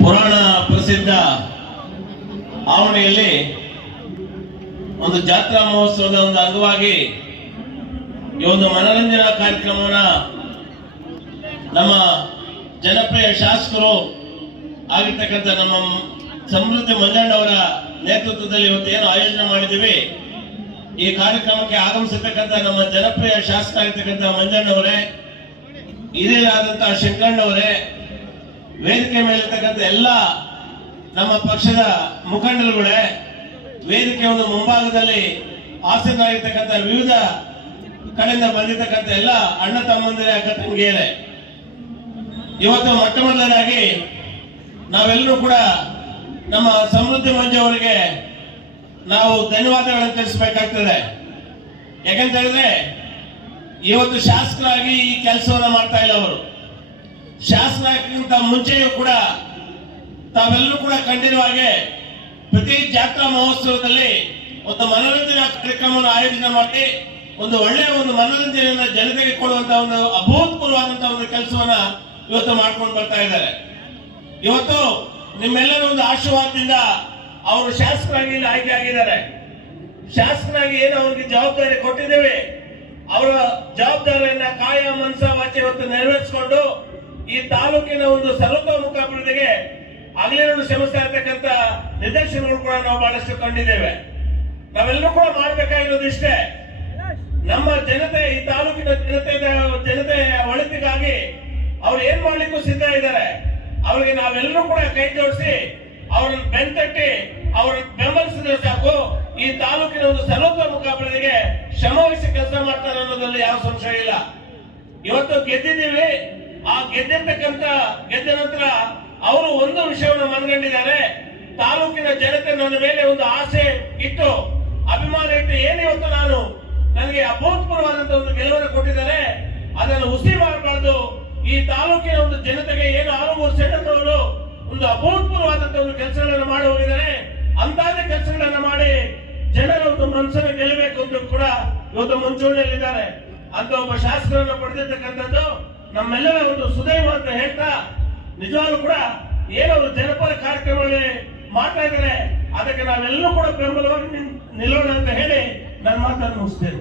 ಪುರಾಣ ಪ್ರಸಿದ್ಧ ಆವರಣೆಯಲ್ಲಿ ಒಂದು ಜಾತ್ರಾ ಮಹೋತ್ಸವದ ಒಂದು ಅಂಗವಾಗಿ ಈ ಒಂದು ಮನರಂಜನಾ ಕಾರ್ಯಕ್ರಮವನ್ನ ನಮ್ಮ ಜನಪ್ರಿಯ ಶಾಸಕರು ಆಗಿರ್ತಕ್ಕಂಥ ನಮ್ಮ ಸಮೃದ್ಧಿ ಮಂಜಣ್ಣವರ ನೇತೃತ್ವದಲ್ಲಿ ಇವತ್ತು ಏನು ಆಯೋಜನೆ ಮಾಡಿದ್ದೀವಿ, ಈ ಕಾರ್ಯಕ್ರಮಕ್ಕೆ ಆಗಮಿಸಿರ್ತಕ್ಕಂಥ ನಮ್ಮ ಜನಪ್ರಿಯ ಶಾಸಕ ಆಗಿರ್ತಕ್ಕಂಥ ಮಂಜಣ್ಣವರೇ ಹಿರಿಯರಾದಂತಹ ಶಂಕಣ್ಣವರೇ ವೇದಿಕೆ ಮೇಲಿರ್ತಕ್ಕಂಥ ಎಲ್ಲ ನಮ್ಮ ಪಕ್ಷದ ಮುಖಂಡರುಗಳೇ, ವೇದಿಕೆ ಒಂದು ಮುಂಭಾಗದಲ್ಲಿ ಆಸಕ್ತರಾಗಿರ್ತಕ್ಕಂಥ ವಿವಿಧ ಕಡೆಯಿಂದ ಬಂದಿರತಕ್ಕಂಥ ಎಲ್ಲ ಅಣ್ಣ ತಮ್ಮಂದಿರೇ ಅಕ್ಕ ತಂಗಿಯರೇ ಇವತ್ತು ಮೊಟ್ಟ ಮೊದಲನೇದಾಗಿ ನಾವೆಲ್ಲರೂ ಕೂಡ ನಮ್ಮ ಸಮೃದ್ಧಿ ಮಂಜು ಅವರಿಗೆ ನಾವು ಧನ್ಯವಾದಗಳನ್ನು ತಿಳಿಸಬೇಕಾಗ್ತದೆ. ಯಾಕಂತ ಹೇಳಿದ್ರೆ, ಇವತ್ತು ಶಾಸಕರಾಗಿ ಈ ಕೆಲಸವನ್ನ ಮಾಡ್ತಾ ಇಲ್ಲ ಅವರು. ಶಾಸಕರಾಗಿಂತ ಮುಂಚೆಯೂ ಕೂಡ ತಾವೆಲ್ಲರೂ ಕೂಡ ಕಂಡಿರುವ ಹಾಗೆ ಪ್ರತಿ ಜಾತ್ರಾ ಮಹೋತ್ಸವದಲ್ಲಿ ಒಂದು ಮನೋರಂಜನಾ ಕಾರ್ಯಕ್ರಮವನ್ನು ಆಯೋಜನೆ ಮಾಡಿ ಒಂದು ಒಳ್ಳೆಯ ಒಂದು ಮನೋರಂಜನೆಯನ್ನ ಜನತೆಗೆ ಕೊಡುವಂತ ಒಂದು ಅಭೂತಪೂರ್ವವಾದಂತಹ ಒಂದು ಕೆಲಸವನ್ನ ಇವತ್ತು ಮಾಡ್ಕೊಂಡು ಬರ್ತಾ ಇದ್ದಾರೆ. ಇವತ್ತು ನಿಮ್ಮೆಲ್ಲರ ಒಂದು ಆಶೀರ್ವಾದದಿಂದ ಅವರು ಶಾಸಕರಾಗಿ ಇಲ್ಲಿ ಆಯ್ಕೆ ಆಗಿದ್ದಾರೆ. ಶಾಸಕರಾಗಿ ಏನು ಅವರಿಗೆ ಜವಾಬ್ದಾರಿ ಕೊಟ್ಟಿದ್ದೇವೆ, ಅವರ ಜವಾಬ್ದಾರಿಯನ್ನ ಕಾಯ ಮನಸ ವಾಚೆ ಇವತ್ತು ನೆರವೇರಿಸಿಕೊಂಡು ಈ ತಾಲೂಕಿನ ಒಂದು ಸರ್ವತೋಮುಖ ಅಭಿವೃದ್ಧಿಗೆ ಒಂದು ಶ್ರಮಿಸ್ತಾ ಇರ್ತಕ್ಕಂಥ ನಿದರ್ಶನಗಳು ಕೂಡ ನಾವು ಬಹಳಷ್ಟು ಕಂಡಿದ್ದೇವೆ. ನಾವೆಲ್ಲರೂ ಕೂಡ ಮಾಡಬೇಕಾಗಿರೋದು ಇಷ್ಟೇ. ನಮ್ಮ ಜನತೆ, ಈ ತಾಲೂಕಿನ ಜನತೆ ಜನತೆ ಒಳಿತಿಗಾಗಿ ಅವ್ರು ಏನ್ ಮಾಡ್ಲಿಕ್ಕೂ ಸಿದ್ಧ ಇದ್ದಾರೆ. ಅವ್ರಿಗೆ ನಾವೆಲ್ಲರೂ ಕೂಡ ಕೈ ಜೋಡಿಸಿ ಅವ್ರನ್ನ ಬೆಂತಟ್ಟಿ ಅವ್ರನ್ನ ಬೆಂಬಲಿಸಿದ್ರೆ ಸಾಕು. ಈ ತಾಲೂಕಿನ ಒಂದು ಸರ್ವತೋಮುಖ ಅಭಿವೃದ್ಧಿಗೆ ಶ್ರಮವಹಿಸಿ ಕೆಲಸ ಮಾಡ್ತಾರೆ ಅನ್ನೋದ್ರಲ್ಲಿ ಯಾವ ಸಂಶಯ ಇಲ್ಲ ಇವತ್ತು ಗೆದ್ದಿದ್ದೀವಿ. ಆ ಗೆದ್ದಿರ್ತಕ್ಕಂತ ಗೆದ್ದ ನಂತರ ಅವರು ಒಂದು ವಿಷಯವನ್ನು ಮನಗಂಡಿದ್ದಾರೆ. ತಾಲೂಕಿನ ಜನತೆ ನನ್ನ ಮೇಲೆ ಒಂದು ಆಸೆ ಇಟ್ಟು ಅಭಿಮಾನ ಇಟ್ಟು ಏನು ಇವತ್ತು ನಾನು ನನಗೆ ಅಭೂತಪೂರ್ವವಾದಂತಹ ಒಂದು ಗೆಲುವನ್ನು ಕೊಟ್ಟಿದ್ದಾರೆ. ಅದನ್ನು ಹುಸಿ ಮಾಡಬಾರ್ದು ಈ ತಾಲೂಕಿನ ಒಂದು ಜನತೆಗೆ ಏನು ಆರು ಸೆಳೆದವರು ಒಂದು ಅಭೂತಪೂರ್ವವಾದಂತಹ ಒಂದು ಕೆಲಸಗಳನ್ನು ಮಾಡಿ ಹೋಗಿದ್ದಾರೆ. ಅಂತಾದ ಕೆಲಸಗಳನ್ನು ಮಾಡಿ ಜನರ ತಮ್ಮ ಮನಸ್ಸನ್ನು ಗೆಲ್ಲಬೇಕು ಅಂತ ಕೂಡ ಇವತ್ತು ಮುಂಚೂಣಿಯಲ್ಲಿದ್ದಾರೆ. ಅಂತ ಒಬ್ಬ ಶಾಸಕರನ್ನು ಪಡೆದಿರ್ತಕ್ಕಂಥದ್ದು ನಮ್ಮೆಲ್ಲರ ಒಂದು ಸುದೈವ ಅಂತ ಹೇಳ್ತಾ ನಿಜವಾಗ್ಲೂ ಕೂಡ ಏನವರು ಜನಪದ ಕಾರ್ಯಕ್ರಮಗಳಲ್ಲಿ ಮಾಡ್ತಾ ಇದ್ದಾರೆ. ಅದಕ್ಕೆ ನಾವೆಲ್ಲರೂ ಕೂಡ ಬೆಂಬಲವಾಗಿ ನಿಲ್ಲೋಣ ಅಂತ ಹೇಳಿ ನನ್ನ ಮಾತನ್ನು ಮುಗಿಸ್ತೇನೆ.